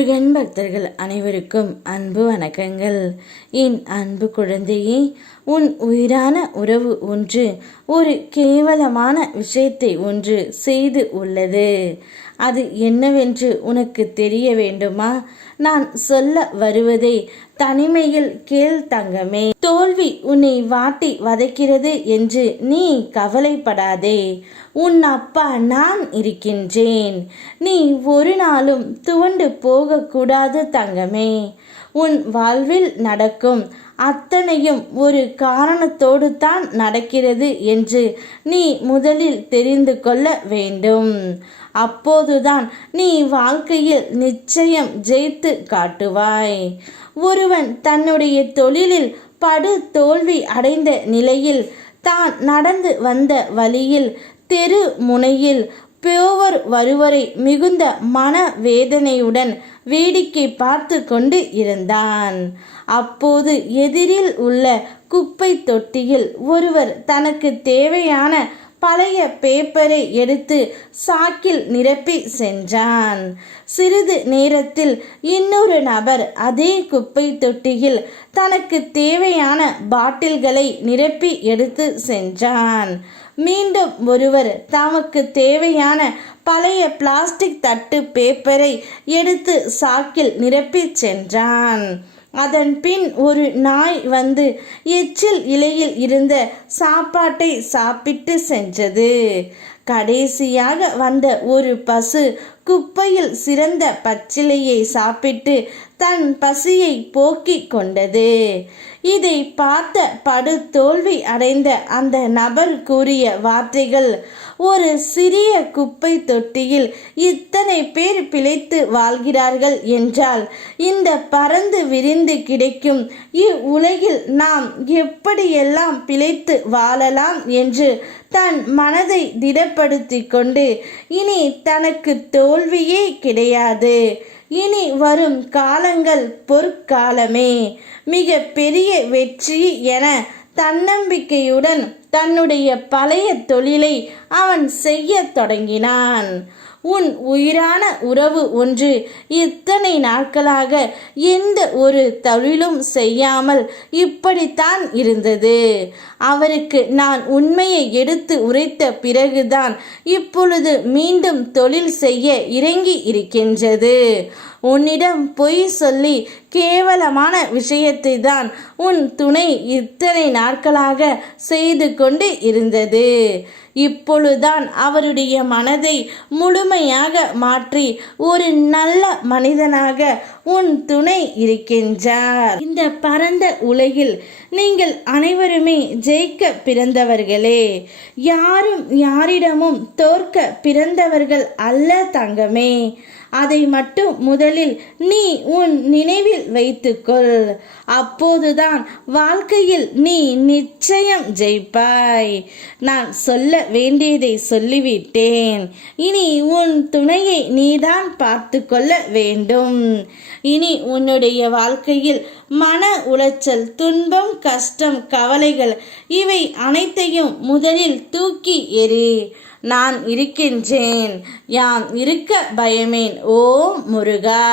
முருகன் பக்தர்கள் அனைவருக்கும் அன்பு வணக்கங்கள். என் அன்பு குழந்தையே, உன் உயிரான உறவு ஒன்று ஒரு கேவலமான விஷயத்தை ஒன்று செய்து உள்ளது. அது என்னவென்று உனக்கு தெரிய வேண்டுமா? நான் சொல்ல வருவதை தனிமையில் கேள் தங்கமே. தோல்வி உன்னை வாட்டி வதைக்கிறது என்று நீ கவலைப்படாதே. உன் அப்பா நான் இருக்கின்றேன். நீ ஒரு நாளும் துவண்டு போகக்கூடாது தங்கமே. உன் வாழ்வில் நடக்கும் அத்தனையும் ஒரு காரணத்தோடு தான் நடக்கிறது என்று நீ முதலில் தெரிந்து கொள்ள வேண்டும். அப்போதுதான் நீ வாழ்க்கையில் நிச்சயம் ஜெயித்து காட்டுவாய். ஒருவன் தன்னுடைய தொழிலில் படு தோல்வி அடைந்த நிலையில் தான் நடந்து வந்த வழியில் தெரு முனையில் போவர் வருவரை மிகுந்த மன வேதனையுடன் வேடிக்கை பார்த்து கொண்டு இருந்தான். அப்போது எதிரில் உள்ள குப்பை தொட்டியில் ஒருவர் தனக்கு தேவையான பழைய பேப்பரை எடுத்து சாக்கில் நிரப்பி சென்றான். சிறிது நேரத்தில் இன்னொரு நபர் அதே குப்பை தொட்டியில் தனக்கு தேவையான பாட்டில்களை நிரப்பி எடுத்து சென்றான். மீண்டும் ஒருவர் தமக்கு தேவையான பழைய பிளாஸ்டிக் தட்டு பேப்பரை எடுத்து சாக்கில் நிரப்பி சென்றான். அதன் பின் ஒரு நாய் வந்து எச்சில் இலையில் இருந்த சாப்பாட்டை சாப்பிட்டு சென்றது. கடைசியாக வந்த ஒரு பசு குப்பையில் சிறந்த பச்சிலையை சாப்பிட்டு தன் பசியை போக்கிக் கொண்டது. இதை பார்த்த படு தோல்வி அடைந்த அந்த நபர் கூறிய வார்த்தைகள், ஒரு சிறிய குப்பை தொட்டியில் இத்தனை பேர் பிழைத்து வாழ்கிறார்கள் என்றால் இந்த பறந்து விரிந்து கிடைக்கும் இவ்வுலகில் நாம் எப்படியெல்லாம் பிழைத்து வாழலாம் என்று தன் மனதை திடப்படுத்தி கொண்டு இனி தனக்கு தோல்வியே கிடையாது, இனி வரும் காலங்கள் பொற்காலமே, மிக பெரிய வெற்றி என தன்னம்பிக்கையுடன் தன்னுடைய பழைய தொழிலை அவன் செய்ய தொடங்கினான். உன் உயிரான உறவு ஒன்று இத்தனை நாட்களாக எந்த ஒரு தொழிலும் செய்யாமல் இப்படித்தான் இருந்தது. அவருக்கு நான் உண்மையை எடுத்து உரைத்த பிறகுதான் இப்பொழுது மீண்டும் தொழில் செய்ய இறங்கி இருக்கின்றது. உன்னிடம் பொய் சொல்லி கேவலமான விஷயத்தை தான் உன் துணை இத்தனை நாட்களாக செய்து கொண்டு இருந்தது. இப்பொழுதுதான் அவருடைய மனதை முழுமையாக மாற்றி ஒரு நல்ல மனிதனாக உன் துணை இருக்கின்றார். இந்த பரந்த உலகில் நீங்கள் அனைவருமே ஜெயிக்க பிறந்தவர்களே. யாரும் யாரிடமும் தோற்க பிறந்தவர்கள் அல்ல தங்கமே. அதை மட்டும் முதலில் நீ உன் நினைவில் வைத்துக்கொள். அப்போதுதான் வாழ்க்கையில் நீ நிச்சயம் ஜெயிப்பாய். நான் சொல்ல வேண்டியதை சொல்லிவிட்டேன். இனி உன் துணையை நீதான் பார்த்து கொள்ள வேண்டும். இனி உன்னுடைய வாழ்க்கையில் மன உளைச்சல், துன்பம், கஷ்டம், கவலைகள் இவை அனைத்தையும் முதலில் தூக்கி எறி. நான் இருக்கின்றேன், யாம் இருக்க பயமேன். ஓம் முருகா.